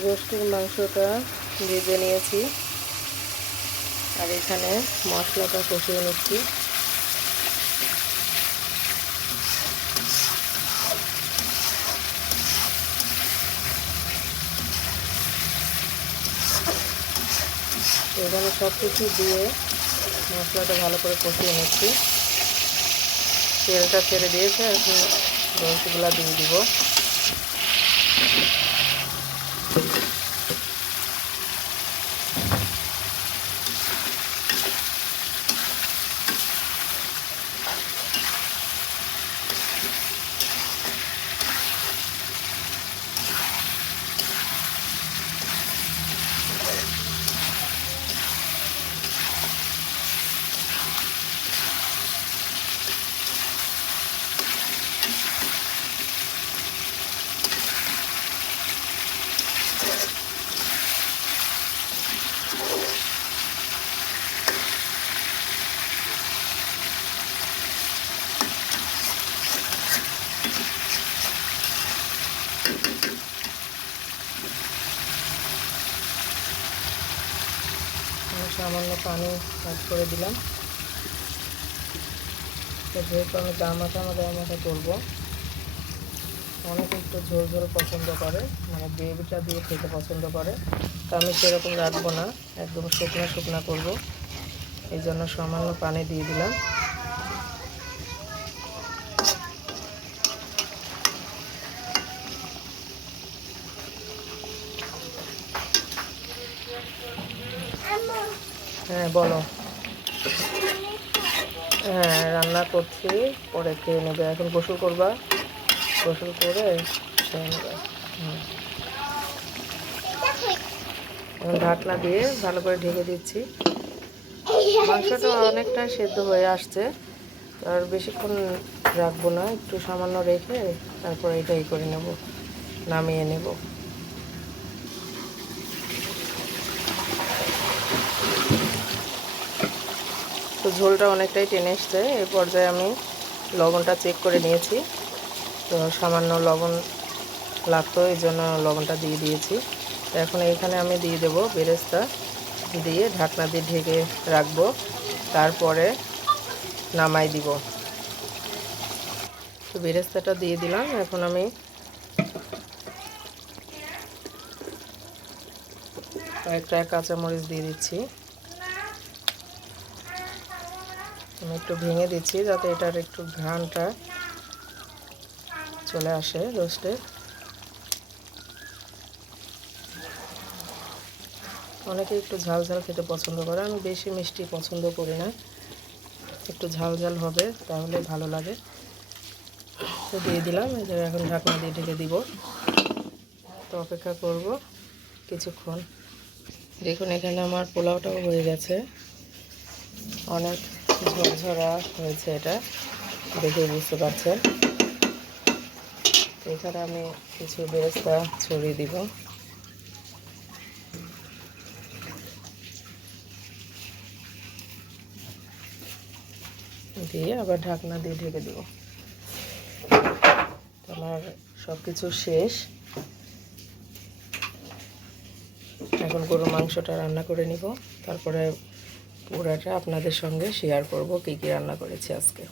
রোস্টের মাংসটা ভেজে নিয়েছি আর এখানে মশলাটা কষিয়ে নিচ্ছি। এখানে সব কিছু দিয়ে মশলাটা ভালো করে কষিয়ে নিচ্ছি। তেলটা ছেড়ে দিয়েছে, এখন রোস্টগুলো দিয়ে দিব। সামান্য পানি অ্যাড করে দিলাম। তো যেহেতু আমি দামাটা করবো, অনেকে একটু ঝোল ঝোল পছন্দ করে, মানে গ্রেভিটা দিয়ে খেতে পছন্দ করে। তো আমি সেরকম রাখবো না, একদম শুকনো শুকনো করবো। এই জন্য সামান্য পানি দিয়ে দিলাম। হ্যাঁ বলো। হ্যাঁ রান্না করছি, পরে খেয়ে নেবে। এখন গোসল করবা, গোসল করে খেয়ে নেবে। এখন ঢাকনা দিয়ে ভালো করে ঢেকে দিচ্ছি। মাংসটা অনেকটা সেদ্ধ হয়ে আসছে, আর বেশিক্ষণ রাখবো না, একটু সামান্য রেখে তারপর এটাই করে নেব, নামিয়ে নেব। তো ঝোলটা অনেকটাই টেনে এসছে। এই পর্যায়ে আমি লবণটা চেক করে নিয়েছি, তো সামান্য লবণ লাগতো, এই জন্য লবণটা দিয়ে দিয়েছি। তো এখন এখানে আমি দিয়ে দেব বেরেস্তা, দিয়ে ঢাকনা দিয়ে ঢেকে রাখবো, তারপরে নামাই দিব। তো বেরেস্তাটা দিয়ে দিলাম। এখন আমি কয়েকটা কাঁচামরিচ দিয়ে দিচ্ছি। আমি একটু ভেঙে দিচ্ছি যাতে এটার একটু ঘ্রাণটা চলে আসে রোস্টে। অনেকে একটু ঝাল ঝাল খেতে পছন্দ করে, আমি বেশি মিষ্টি পছন্দ করি না, একটু ঝাল ঝাল হবে তাহলে ভালো লাগে। তো দিয়ে দিলাম। এখন ঢাকনা দিয়ে ঢেকে দিব। তো অপেক্ষা করব কিছুক্ষণ। দেখুন এখানে আমার পোলাওটাও হয়ে গেছে, অনেক ঝরঝরা হয়েছে, এটা দেখে বুঝতে পারছেন। এখানে আমি কিছু বেরেস্তা ছড়িয়ে দিব। দিয়ে আবার ঢাকনা দিয়ে ঢেকে দেব। আমার সব কিছু শেষ। এখন গরুর মাংসটা রান্না করে নিব, তারপরে পুরাটা আপনাদের সঙ্গে শেয়ার করব কী কী রান্না করেছি আজকে।